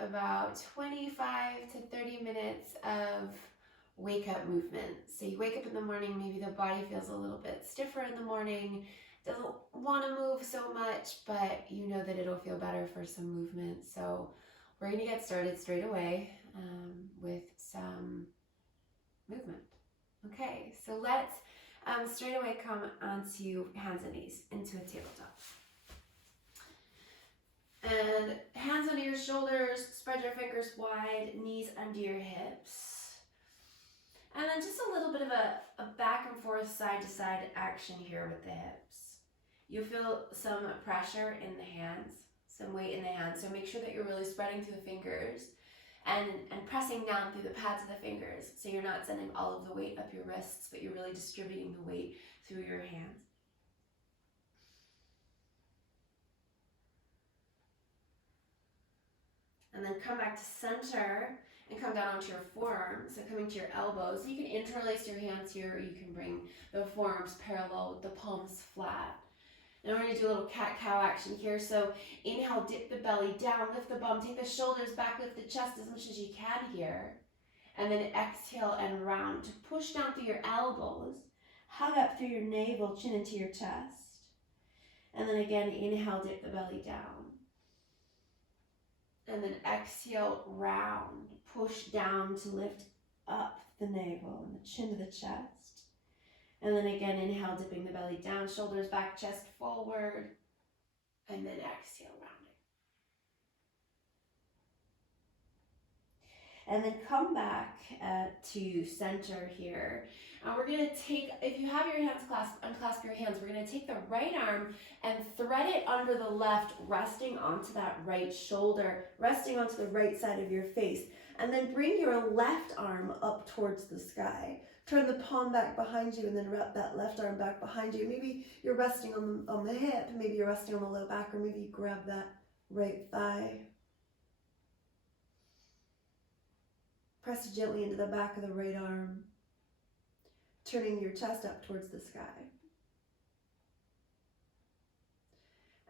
about 25 to 30 minutes of wake up movement. So you wake up in the morning, maybe the body feels a little bit stiffer in the morning, doesn't want to move so much, but you know that it'll feel better for some movement. So we're going to get started straight away with some movement. Okay, so let's straight away come onto hands and knees into a tabletop. And hands under your shoulders, spread your fingers wide, knees under your hips. And then just a little bit of a back and forth, side to side action here with the hips. You'll feel some pressure in the hands, some weight in the hands. So make sure that you're really spreading through the fingers and pressing down through the pads of the fingers. So you're not sending all of the weight up your wrists, but you're really distributing the weight through your hands. And then come back to center and come down onto your forearms. So coming to your elbows. You can interlace your hands here, or you can bring the forearms parallel with the palms flat. And we're going to do a little cat-cow action here. So inhale, dip the belly down, lift the bum, take the shoulders back, lift the chest as much as you can here. And then exhale and round. Push down through your elbows. Hug up through your navel, chin into your chest. And then again, inhale, dip the belly down. And then exhale, round. Push down to lift up the navel and the chin to the chest. And then again, inhale, dipping the belly down, shoulders back, chest forward. And then exhale, rounding. And then come back to center here. And we're going to take, if you have your hands clasped, unclasp your hands. We're going to take the right arm and thread it under the left, resting onto that right shoulder, resting onto the right side of your face. And then bring your left arm up towards the sky. Turn the palm back behind you and then wrap that left arm back behind you. Maybe you're resting on the hip, maybe you're resting on the low back, or maybe you grab that right thigh. Press gently into the back of the right arm, turning your chest up towards the sky.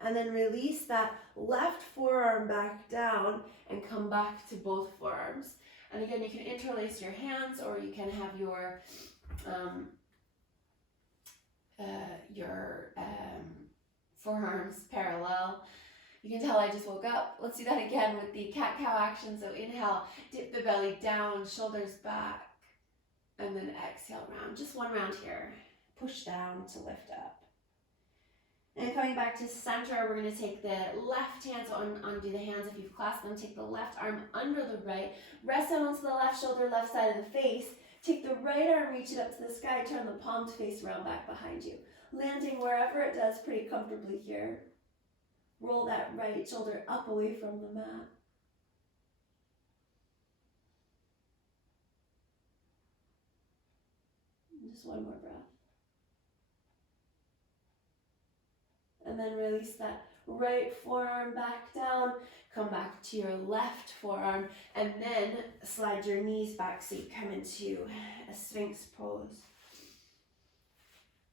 And then release that left forearm back down and come back to both forearms. And again, you can interlace your hands, or you can have your forearms parallel. You can tell I just woke up. Let's do that again with the cat-cow action. So inhale, dip the belly down, shoulders back, and then exhale, round. Just one round here. Push down to lift up. And coming back to center, we're going to take the left hand, so undo the hands if you've clasped them. Take the left arm under the right. Rest down onto the left shoulder, left side of the face. Take the right arm, reach it up to the sky. Turn the palm to face around back behind you. Landing wherever it does pretty comfortably here. Roll that right shoulder up away from the mat. Just one more breath. And then release that right forearm back down. Come back to your left forearm. And then slide your knees back so you come into a Sphinx pose.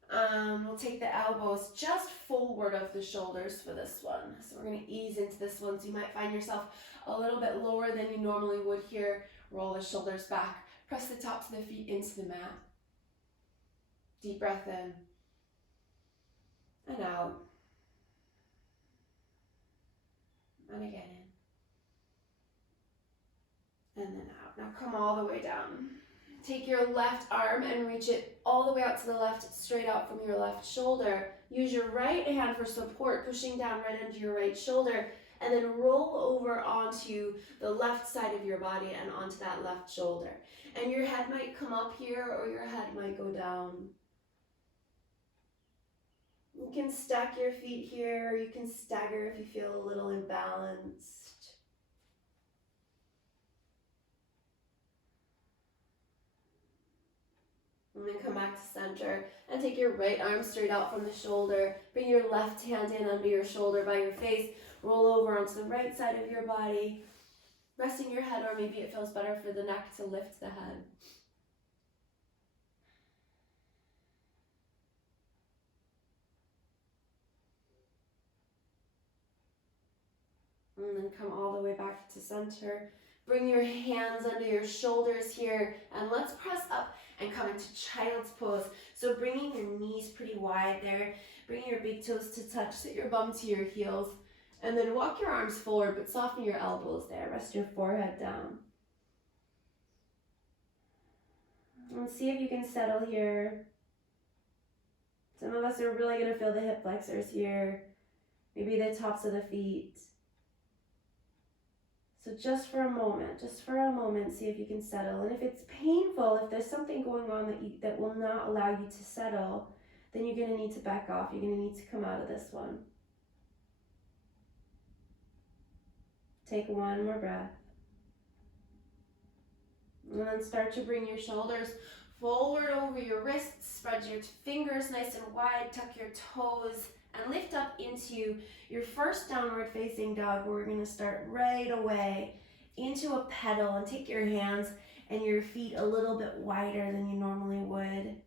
We'll take the elbows just forward of the shoulders for this one. So we're going to ease into this one. So you might find yourself a little bit lower than you normally would here. Roll the shoulders back. Press the tops of the feet into the mat. Deep breath in. And out. And again in. And then out. Now come all the way down. Take your left arm and reach it all the way out to the left, straight out from your left shoulder. Use your right hand for support, pushing down right into your right shoulder, and then roll over onto the left side of your body and onto that left shoulder. And your head might come up here, or your head might go down. You can stack your feet here, or you can stagger if you feel a little imbalanced. And then come back to center and take your right arm straight out from the shoulder. Bring your left hand in under your shoulder by your face. Roll over onto the right side of your body. Resting your head, or maybe it feels better for the neck to lift the head. And then come all the way back to center. Bring your hands under your shoulders here, and let's press up and come into child's pose. So bringing your knees pretty wide there, bringing your big toes to touch, sit your bum to your heels, and then walk your arms forward, but soften your elbows there. Rest your forehead down. And see if you can settle here. Some of us are really going to feel the hip flexors here, maybe the tops of the feet. So just for a moment, see if you can settle. And if it's painful, if there's something going on that will not allow you to settle, then you're going to need to back off. You're going to need to come out of this one. Take one more breath. And then start to bring your shoulders forward over your wrists. Spread your fingers nice and wide. Tuck your toes and lift up into your first downward facing dog, where we're going to start right away into a pedal, and take your hands and your feet a little bit wider than you normally would.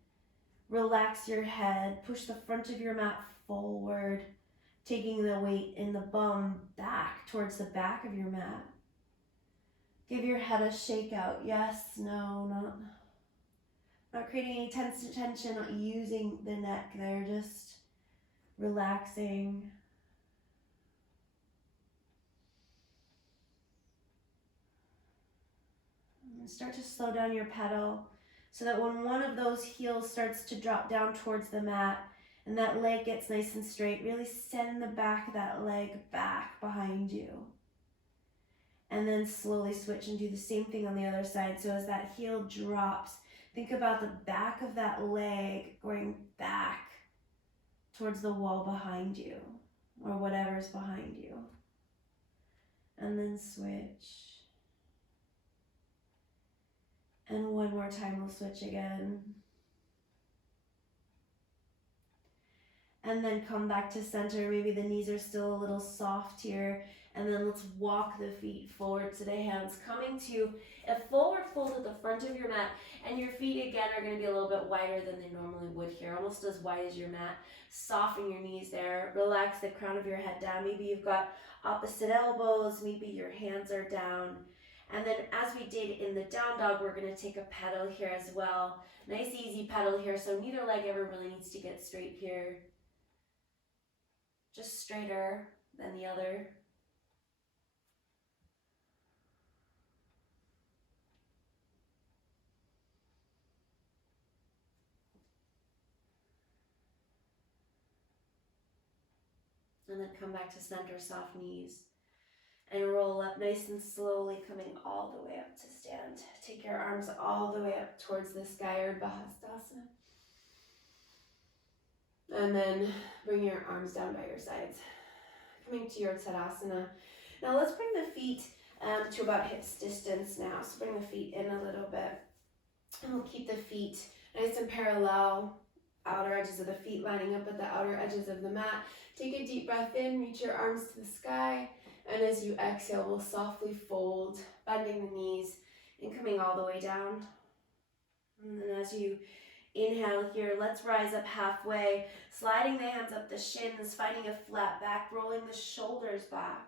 Relax your head, push the front of your mat forward, taking the weight in the bum back towards the back of your mat. Give your head a shake out. Yes, no, not creating any tension, not using the neck there, just relaxing. And start to slow down your pedal so that when one of those heels starts to drop down towards the mat and that leg gets nice and straight, really send the back of that leg back behind you. And then slowly switch and do the same thing on the other side. So as that heel drops, think about the back of that leg going back towards the wall behind you, or whatever's behind you. And then switch. And one more time we'll switch again. And then come back to center. Maybe the knees are still a little soft here. And then let's walk the feet forward to the hands, coming to a forward fold at the front of your mat. And your feet again are going to be a little bit wider than they normally would here, almost as wide as your mat. Soften your knees there. Relax the crown of your head down. Maybe you've got opposite elbows. Maybe your hands are down. And then as we did in the down dog, we're going to take a pedal here as well. Nice easy pedal here, so neither leg ever really needs to get straight here. Just straighter than the other. And then come back to center, soft knees. And roll up nice and slowly, coming all the way up to stand. Take your arms all the way up towards the sky, Urdhva Hastasana. And then bring your arms down by your sides. Coming to your Tadasana. Now let's bring the feet to about hips distance now. So bring the feet in a little bit. And we'll keep the feet nice and parallel. Outer edges of the feet lining up with the outer edges of the mat. Take a deep breath in, reach your arms to the sky. And as you exhale, we'll softly fold, bending the knees and coming all the way down. And then as you inhale here, let's rise up halfway, sliding the hands up the shins, finding a flat back, rolling the shoulders back.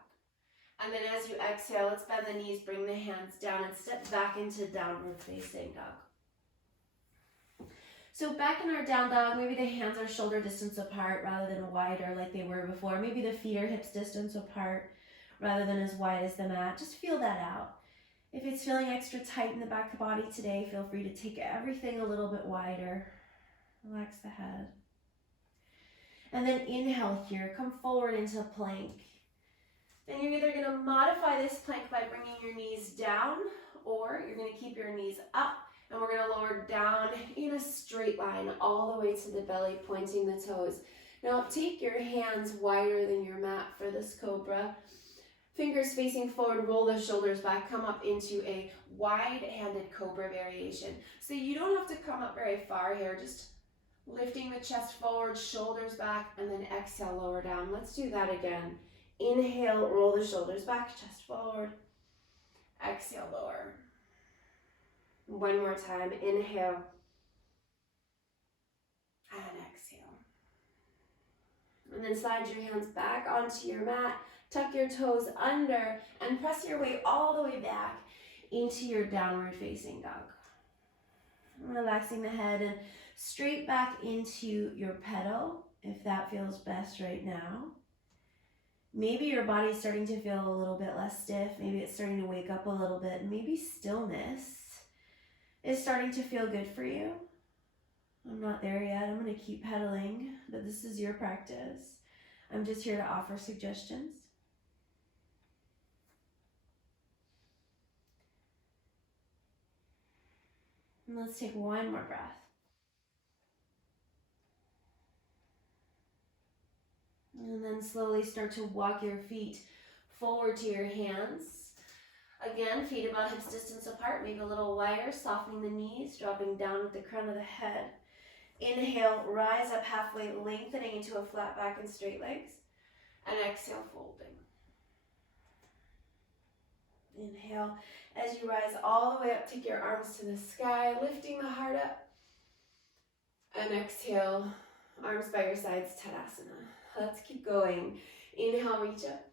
And then as you exhale, let's bend the knees, bring the hands down and step back into downward facing dog. So back in our down dog, maybe the hands are shoulder distance apart rather than wider like they were before. Maybe the feet are hips distance apart rather than as wide as the mat. Just feel that out. If it's feeling extra tight in the back of the body today, feel free to take everything a little bit wider. Relax the head. And then inhale here, come forward into plank. And you're either gonna modify this plank by bringing your knees down, or you're gonna keep your knees up, and we're gonna lower down in a straight line all the way to the belly, pointing the toes. Now take your hands wider than your mat for this cobra. Fingers facing forward, roll the shoulders back, come up into a wide-handed cobra variation. So you don't have to come up very far here, just lifting the chest forward, shoulders back, and then exhale, lower down. Let's do that again. Inhale, roll the shoulders back, chest forward. Exhale, lower. One more time, inhale. And exhale. And then slide your hands back onto your mat. Tuck your toes under and press your way all the way back into your downward facing dog. Relaxing the head and straight back into your petal if that feels best right now. Maybe your body's starting to feel a little bit less stiff. Maybe it's starting to wake up a little bit. Maybe stillness is starting to feel good for you. I'm not there yet. I'm going to keep pedaling, but this is your practice. I'm just here to offer suggestions. And let's take one more breath. And then slowly start to walk your feet forward to your hands. Again, feet about hips distance apart, maybe a little wider, softening the knees, dropping down with the crown of the head. Inhale, rise up halfway, lengthening into a flat back and straight legs. And exhale, folding. Inhale, as you rise all the way up, take your arms to the sky, lifting the heart up. And exhale, arms by your sides, Tadasana. Let's keep going. Inhale, reach up.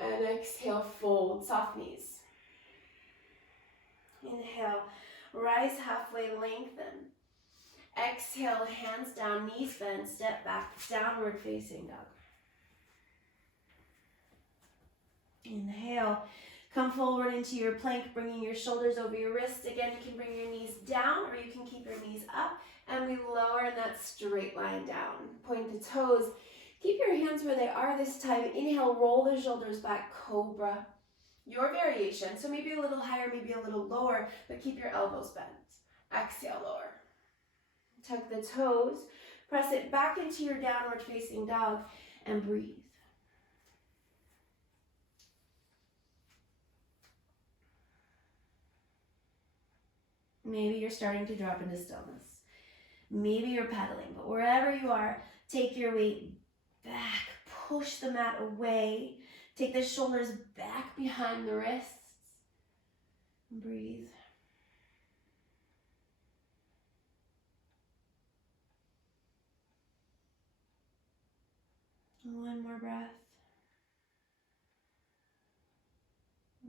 And exhale, fold, soft knees. Inhale, rise halfway, lengthen. Exhale, hands down, knees bend, step back, downward facing dog. Inhale, come forward into your plank, bringing your shoulders over your wrists. Again, you can bring your knees down or you can keep your knees up. And we lower in that straight line down. Point the toes. Keep your hands where they are this time. Inhale, roll the shoulders back, cobra. Your variation, so maybe a little higher, maybe a little lower, but keep your elbows bent. Exhale, lower. Tuck the toes. Press it back into your downward facing dog and breathe. Maybe you're starting to drop into stillness. Maybe you're pedaling, but wherever you are, take your weight back. Push the mat away. Take the shoulders back behind the wrists. Breathe. One more breath.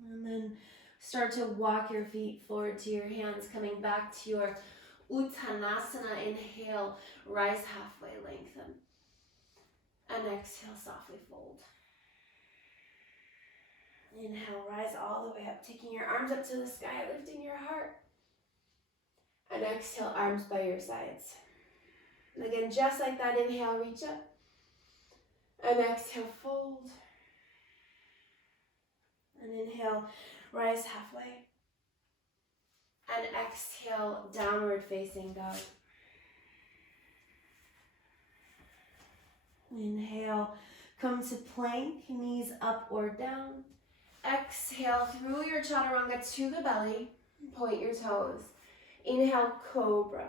And then start to walk your feet forward to your hands, coming back to your Uttanasana. Inhale, rise halfway, lengthen. And exhale, softly fold. Inhale, rise all the way up, taking your arms up to the sky, lifting your heart. And exhale, arms by your sides. And again, just like that, inhale, reach up. And exhale, fold. And inhale, rise halfway. And exhale, downward facing dog. Inhale, come to plank, knees up or down. Exhale through your chaturanga to the belly. Point your toes. Inhale, cobra.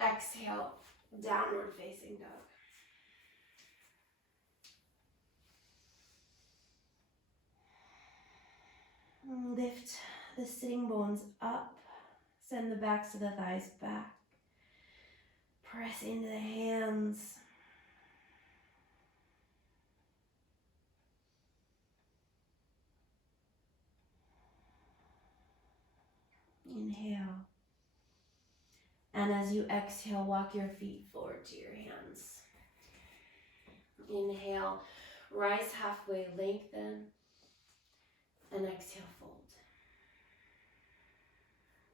Exhale, downward facing dog. Lift the sitting bones up. Send the backs of the thighs back. Press into the hands. Inhale. And as you exhale, walk your feet forward to your hands. Inhale, rise halfway, lengthen. And exhale, fold.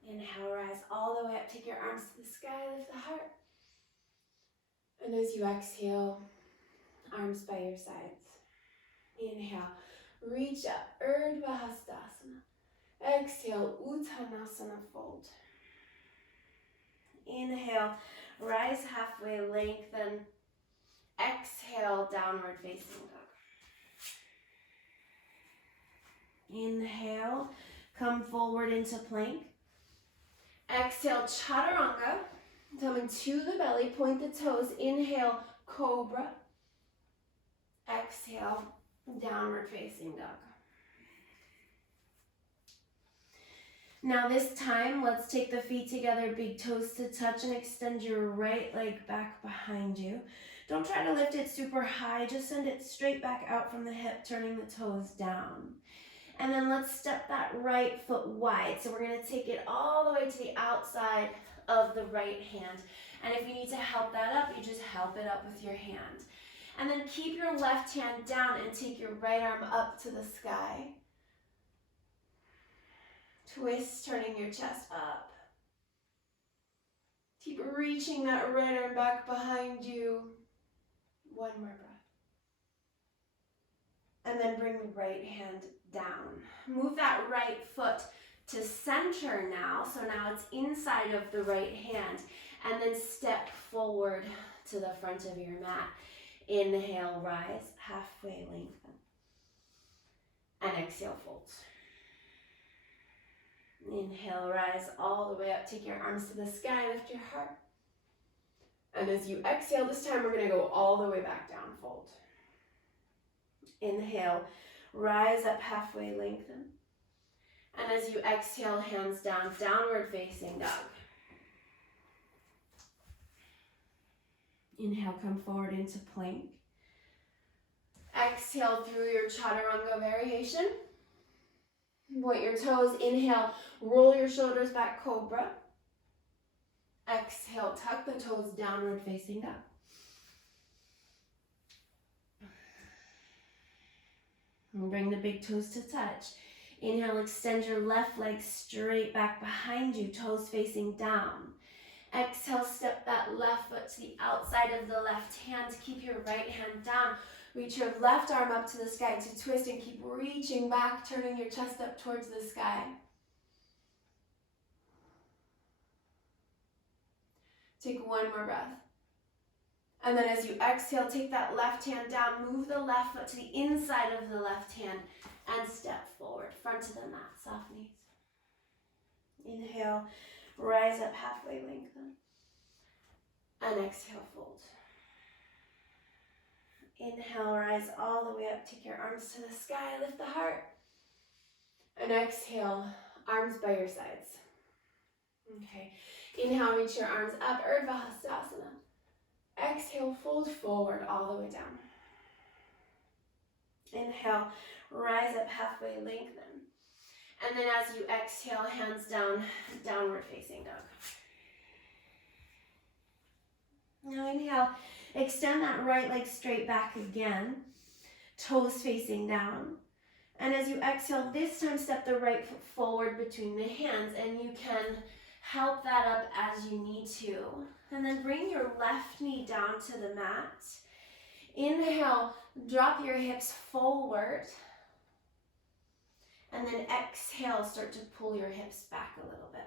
Inhale, rise all the way up. Take your arms to the sky, lift the heart. And as you exhale, arms by your sides. Inhale, reach up, Urdhva Hastasana. Exhale, Uttanasana, fold. Inhale, rise halfway, lengthen. Exhale, downward facing dog. Inhale, come forward into plank. Exhale, chaturanga. Coming to the belly, point the toes. Inhale, cobra. Exhale, downward facing dog. Now this time, let's take the feet together, big toes to touch, and extend your right leg back behind you. Don't try to lift it super high, just send it straight back out from the hip, turning the toes down. And then let's step that right foot wide. So we're gonna take it all the way to the outside of the right hand. And if you need to help that up, you just help it up with your hand. And then keep your left hand down and take your right arm up to the sky. Twist, turning your chest up. Keep reaching that right arm back behind you. One more breath. And then bring the right hand down. Move that right foot to center now. So now it's inside of the right hand. And then step forward to the front of your mat. Inhale, rise, halfway lengthen. And exhale, fold. Inhale, rise all the way up. Take your arms to the sky, lift your heart. And as you exhale, this time we're going to go all the way back down, fold. Inhale, rise up halfway, lengthen. And as you exhale, hands down, downward facing dog. Inhale, come forward into plank. Exhale through your chaturanga variation. Point your toes, inhale, roll your shoulders back, cobra. Exhale, tuck the toes, downward facing dog. And bring the big toes to touch. Inhale, extend your left leg straight back behind you, toes facing down. Exhale, step that left foot to the outside of the left hand. Keep your right hand down. Reach your left arm up to the sky to twist and keep reaching back, turning your chest up towards the sky. Take one more breath. And then as you exhale, take that left hand down, move the left foot to the inside of the left hand and step forward, front to the mat, soft knees. Inhale, rise up halfway, lengthen. And exhale, fold. Inhale, rise all the way up, take your arms to the sky, lift the heart. And exhale, arms by your sides. Okay, inhale, reach your arms up, Urdhva Hastasana. Exhale, fold forward all the way down. Inhale, rise up halfway, lengthen. And then as you exhale, hands down, downward facing dog. Now inhale, extend that right leg straight back again, toes facing down. And as you exhale, this time step the right foot forward between the hands, and you can help that up as you need to. And then bring your left knee down to the mat. Inhale, drop your hips forward. And then exhale, start to pull your hips back a little bit.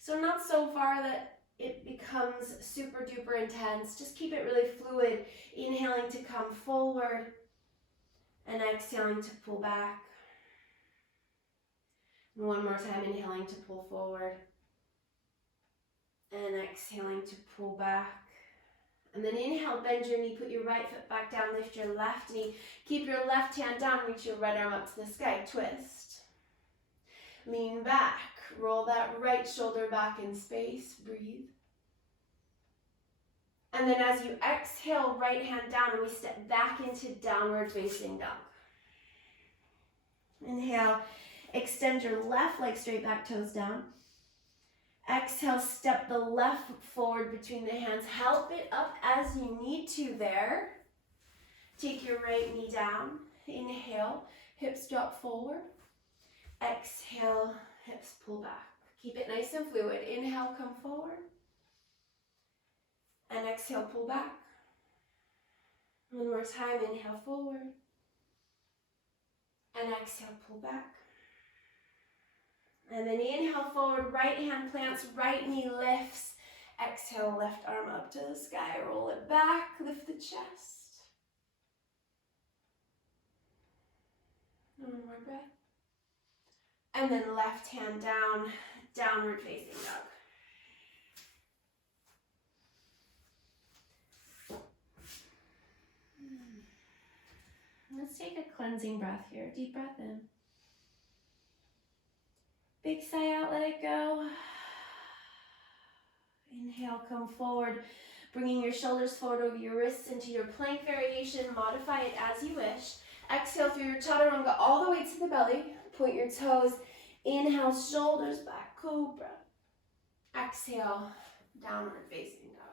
So not so far that it becomes super duper intense. Just keep it really fluid. Inhaling to come forward and exhaling to pull back. And one more time, inhaling to pull forward and exhaling to pull back. And then inhale, bend your knee, put your right foot back down, lift your left knee. Keep your left hand down, reach your right arm up to the sky, twist. Lean back, roll that right shoulder back in space, breathe. And then as you exhale, right hand down, and we step back into downward facing dog. Inhale, extend your left leg straight back, toes down. Exhale, step the left foot forward between the hands. Help it up as you need to there. Take your right knee down. Inhale, hips drop forward. Exhale, hips pull back. Keep it nice and fluid. Inhale, come forward. And exhale, pull back. One more time, inhale forward. And exhale, pull back. And then inhale forward, right hand plants, right knee lifts. Exhale, left arm up to the sky, roll it back, lift the chest. One more breath. And then left hand down, downward facing dog. Let's take a cleansing breath here. Deep breath in. Big sigh out, let it go. Inhale, come forward, bringing your shoulders forward over your wrists into your plank variation. Modify it as you wish. Exhale through your chaturanga all the way to the belly. Point your toes. Inhale, shoulders back, cobra. Exhale, downward facing dog.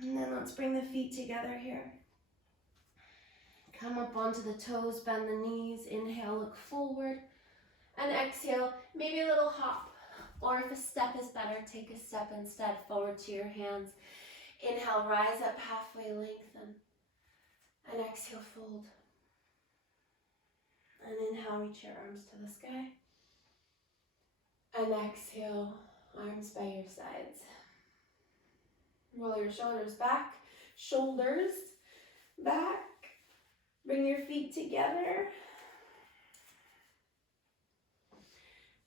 And then let's bring the feet together here. Come up onto the toes, bend the knees. Inhale, look forward. And exhale, maybe a little hop. Or if a step is better, take a step instead forward to your hands. Inhale, rise up halfway, lengthen. And exhale, fold. And inhale, reach your arms to the sky. And exhale, arms by your sides. Roll your shoulders back, shoulders back. Bring your feet together.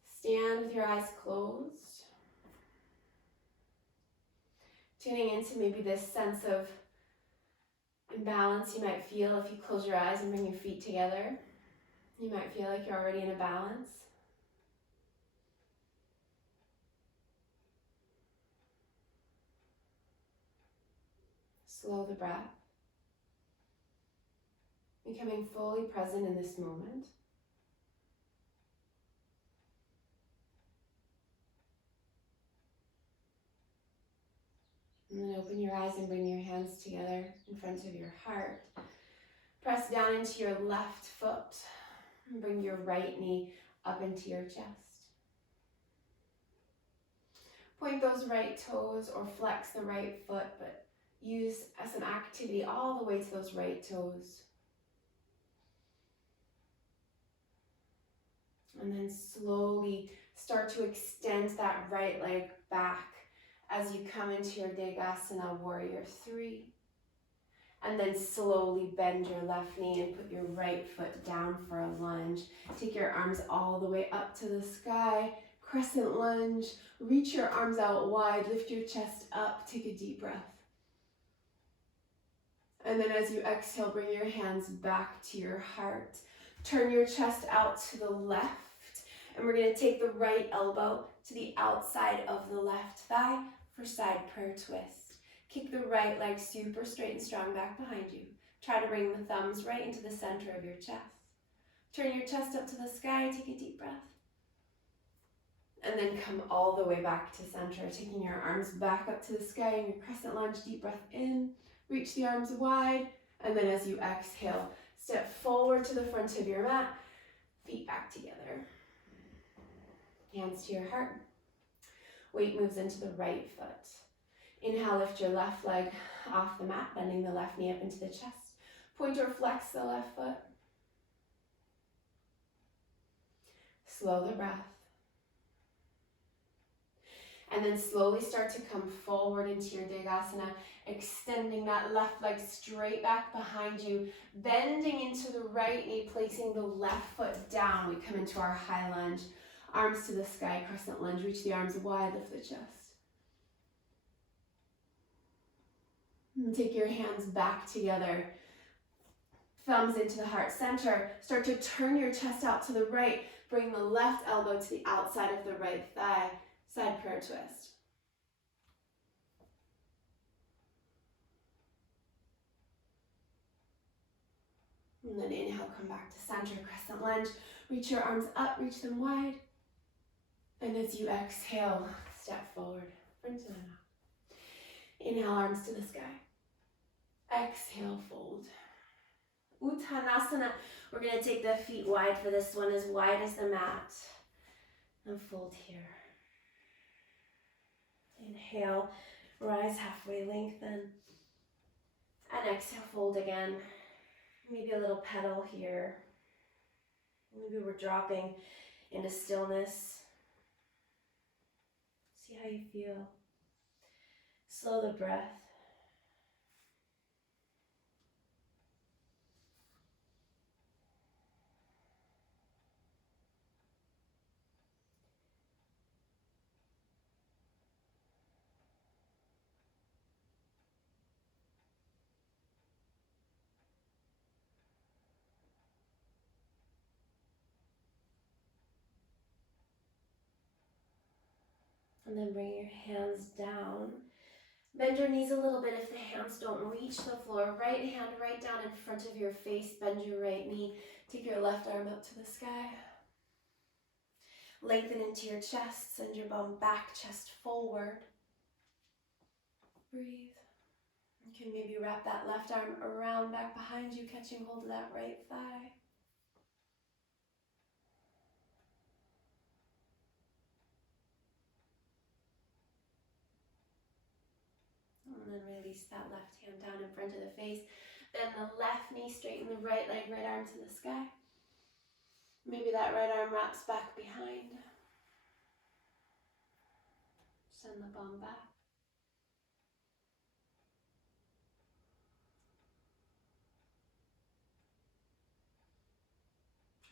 Stand with your eyes closed. Tuning into maybe this sense of imbalance you might feel if you close your eyes and bring your feet together. You might feel like you're already in a balance. Slow the breath. Becoming fully present in this moment. And then open your eyes and bring your hands together in front of your heart. Press down into your left foot and bring your right knee up into your chest. Point those right toes or flex the right foot, but use some activity all the way to those right toes. And then slowly start to extend that right leg back as you come into your Degasana Warrior 3. And then slowly bend your left knee and put your right foot down for a lunge. Take your arms all the way up to the sky. Crescent lunge. Reach your arms out wide. Lift your chest up. Take a deep breath. And then as you exhale, bring your hands back to your heart. Turn your chest out to the left. And we're going to take the right elbow to the outside of the left thigh for side prayer twist. Kick the right leg super straight and strong back behind you. Try to bring the thumbs right into the center of your chest. Turn your chest up to the sky. Take a deep breath. And then come all the way back to center, taking your arms back up to the sky in your crescent lunge. Deep breath in. Reach the arms wide. And then as you exhale, step forward to the front of your mat. Feet back together. Hands to your heart. Weight moves into the right foot. Inhale, lift your left leg off the mat, bending the left knee up into the chest. Point or flex the left foot. Slow the breath. And then slowly start to come forward into your Degasana, extending that left leg straight back behind you, bending into the right knee, placing the left foot down. We come into our high lunge. Arms to the sky, crescent lunge. Reach the arms wide, lift the chest. And take your hands back together. Thumbs into the heart center. Start to turn your chest out to the right. Bring the left elbow to the outside of the right thigh. Side prayer twist. And then inhale, come back to center, crescent lunge. Reach your arms up, reach them wide. And as you exhale, step forward, front to the mat. Inhale, arms to the sky. Exhale, fold. Uttanasana. We're going to take the feet wide for this one, as wide as the mat. And fold here. Inhale, rise halfway, lengthen. And exhale, fold again. Maybe a little pedal here. Maybe we're dropping into stillness. See how you feel. Slow the breath. And then bring your hands down. Bend your knees a little bit if the hands don't reach the floor. Right hand right down in front of your face. Bend your right knee. Take your left arm up to the sky. Lengthen into your chest. Send your bum back, chest forward. Breathe. You can maybe wrap that left arm around back behind you, catching hold of that right thigh. And then release that left hand down in front of the face. Bend the left knee, straighten the right leg, right arm to the sky. Maybe that right arm wraps back behind. Send the bum back.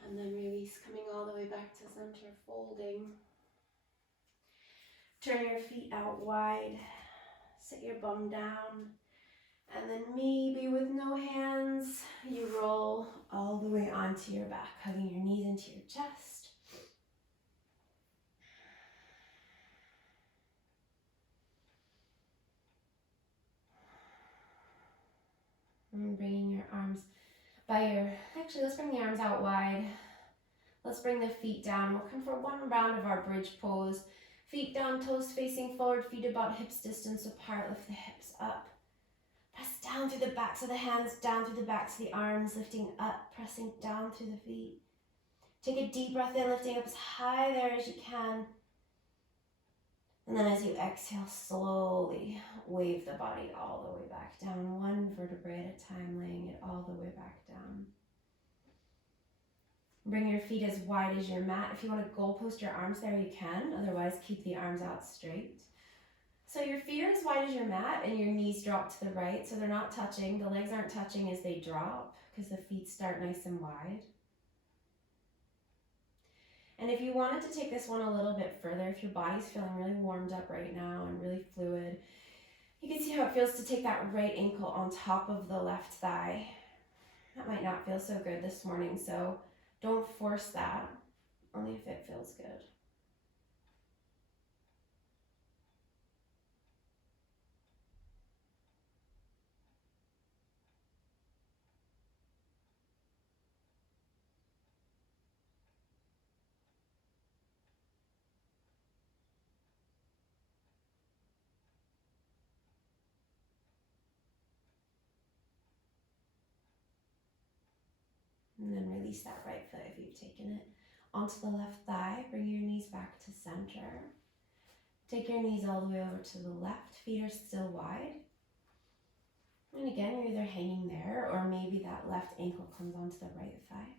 And then release, coming all the way back to center, folding. Turn your feet out wide. Sit your bum down. And then maybe with no hands, you roll all the way onto your back, hugging your knees into your chest. And bringing your arms let's bring the arms out wide. Let's bring the feet down. We'll come for one round of our bridge pose. Feet down, toes facing forward, feet about hips distance apart. Lift the hips up. Press down through the backs of the hands, down through the backs of the arms, lifting up, pressing down through the feet. Take a deep breath in, lifting up as high there as you can. And then as you exhale, slowly wave the body all the way back down, one vertebrae at a time, laying it all the way back down. Bring your feet as wide as your mat. If you want to goal post your arms there, you can. Otherwise, keep the arms out straight. So your feet are as wide as your mat and your knees drop to the right, so they're not touching. The legs aren't touching as they drop because the feet start nice and wide. And if you wanted to take this one a little bit further, if your body's feeling really warmed up right now and really fluid, you can see how it feels to take that right ankle on top of the left thigh. That might not feel so good this morning, so don't force that, only if it feels good. And then release that right foot if you've taken it onto the left thigh. Bring your knees back to center. Take your knees all the way over to the left. Feet are still wide. And again, you're either hanging there or maybe that left ankle comes onto the right thigh.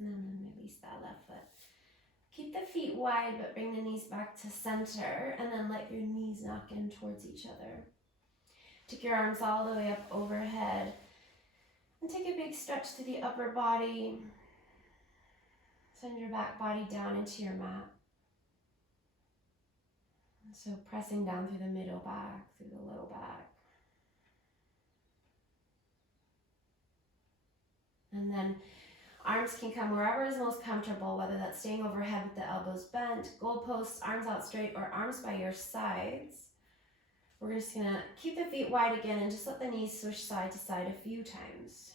And then release that left foot. Keep the feet wide, but bring the knees back to center, and then let your knees knock in towards each other. Take your arms all the way up overhead, and take a big stretch to the upper body. Send your back body down into your mat. So pressing down through the middle back, through the low back. And then arms can come wherever is most comfortable, whether that's staying overhead with the elbows bent, goalposts, arms out straight, or arms by your sides. We're just gonna keep the feet wide again and just let the knees switch side to side a few times.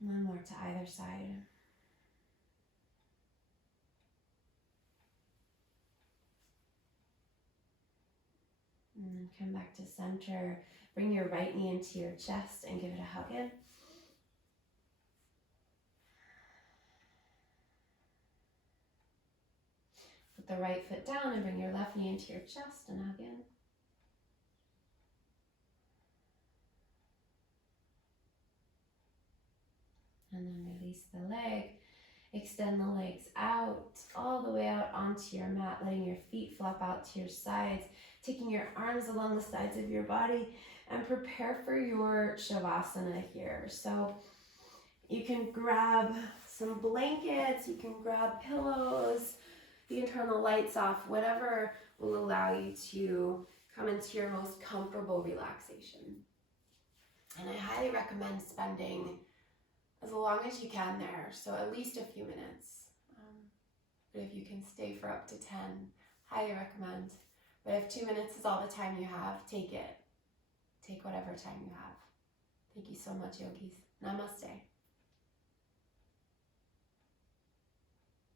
One more to either side. And then come back to center. Bring your right knee into your chest and give it a hug in. Put the right foot down and bring your left knee into your chest and hug in. And then release the leg. Extend the legs out, all the way out onto your mat, letting your feet flop out to your sides, taking your arms along the sides of your body, and prepare for your Shavasana here. So you can grab some blankets, you can grab pillows, you can turn the lights off, whatever will allow you to come into your most comfortable relaxation. And I highly recommend spending as long as you can there, so at least a few minutes. But if you can stay for up to 10, highly recommend. But if 2 minutes is all the time you have, take it. Take whatever time you have. Thank you so much, yogis. Namaste.